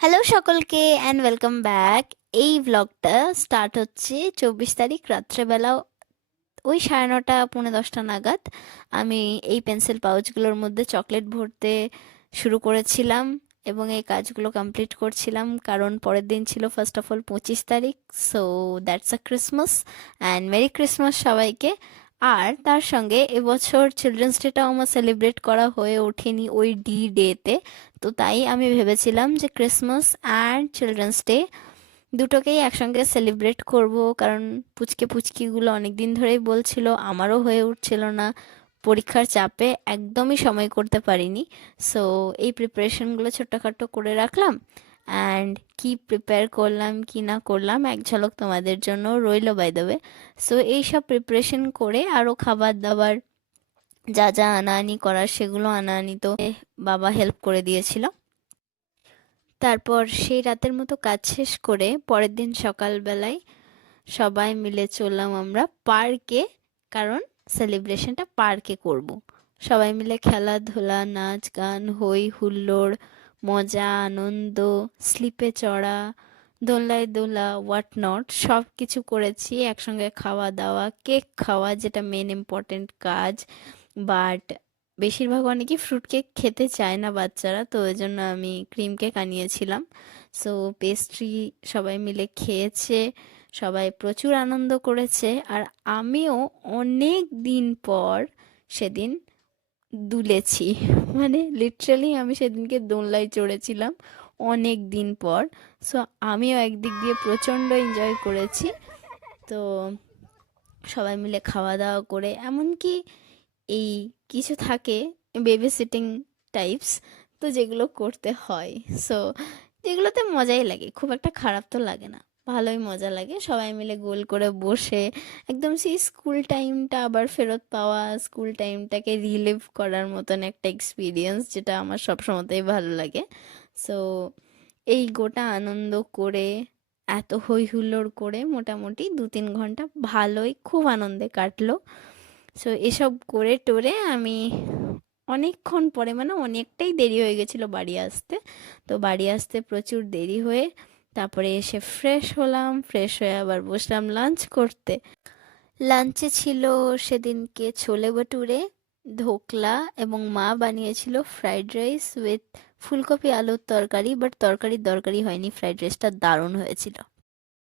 Hello সকলকে and welcome back. এই ব্লগটা স্টার্ট হচ্ছে 24 তারিখ রাত্রেবেলা ওই 9:30 পৌনে 10টা নাগাদ। আমি এই পেন্সিল পাউচগুলোর মধ্যে চকলেট ভরতে শুরু করেছিলাম এবং এই কাজগুলো কমপ্লিট করছিলাম, কারণ পরের দিন ছিল ফার্স্ট অফ অল 25 তারিখ। So that's a Christmas and merry Christmas সবাইকে। আর তার সঙ্গে এবছর চিলড্রেন্স ডেটাও আমার সেলিব্রেট করা হয়ে ওঠেনি ওই ডেতে। তো তাই আমি ভেবেছিলাম যে ক্রিসমাস অ্যান্ড চিলড্রেন্স ডে দুটোকেই একসঙ্গে সেলিব্রেট করব, কারণ পুচকে পুচকিগুলো অনেক দিন ধরেই বলছিল, আমারও হয়ে উঠছিল না, পরীক্ষার চাপে একদমই সময় করতে পারিনি। সো এই প্রিপারেশনগুলো ছোট্টখাটো করে রাখলাম, অ্যান্ড কি প্রিপেয়ার করলাম কি না করলাম এক ঝলক তোমাদের জন্য রইলো বাই দ্য ওয়ে। সো এইসব প্রিপারেশন করে আরও খাবার দাবার যা যা আনাআনি করার সেগুলো আনাআনি তো বাবা হেল্প করে দিয়েছিল। তারপর সেই রাতের মতো কাজ শেষ করে পরের দিন সকালবেলায় সবাই মিলে চললাম আমরা পার্কে, কারণ সেলিব্রেশনটা পার্কে করব। সবাই মিলে খেলাধুলা, নাচ গান, হই হুল্লোড়, মজা আনন্দ, স্লিপে চড়া, দোলনায় দোলা, হোয়াট নট সব কিছু করেছি। একসঙ্গে খাওয়া দাওয়া, কেক খাওয়া যেটা মেন ইম্পর্টেন্ট কাজ। বাট বেশিরভাগ অনেকেই ফ্রুট কেক খেতে চায় না বাচ্চারা, তো ওই জন্য আমি ক্রিম কেক আনিয়েছিলাম। সো পেস্ট্রি সবাই মিলে খেয়েছে, সবাই প্রচুর আনন্দ করেছে। আর আমিও অনেক দিন পর সেদিন দুলেছি, মানে লিটারালি আমি সেদিনকে দোলনায় চড়েছিলাম অনেক দিন পর। সো আমিও একদিক দিয়ে প্রচণ্ড এনজয় করেছি। তো সবাই মিলে খাওয়া দাওয়া করে, এমনকি এই কিছু থাকে বেবি সিটিং টাইপস, তো যেগুলো করতে হয়। সো যেগুলোতে মজাই লাগে, খুব একটা খারাপ তো লাগে না, ভালোই মজা লাগে সবাই মিলে গোল করে বসে। একদম সেই স্কুল টাইমটা আবার ফেরত পাওয়া, স্কুল টাইমটাকে রিলিভ করার মতন একটা এক্সপিরিয়েন্স, যেটা আমার সবসময়তেই ভালো লাগে। সো এই গোটা আনন্দ করে, এত হই হুল্লোড় করে মোটামুটি 2-3 ঘন্টা ভালোই খুব আনন্দে কাটলো। সো এসব করে টোরে আমি অনেকক্ষণ পরে, মানে অনেকটাই দেরি হয়ে গেছিলো বাড়ি আসতে। তো বাড়ি আসতে প্রচুর দেরি হয়ে তারপরে এসে ফ্রেশ হলাম, ফ্রেশ হয়ে আবার বসলাম লাঞ্চ করতে। লাঞ্চে ছিল সেদিনকে ছোলে ভটুরে, ধোকলা, এবং মা বানিয়েছিল ফ্রাইড রাইস উইথ ফুলকপি আলুর তরকারি। বাট তরকারি দরকারি হয়নি, ফ্রাইড রাইসটা দারুণ হয়েছিল।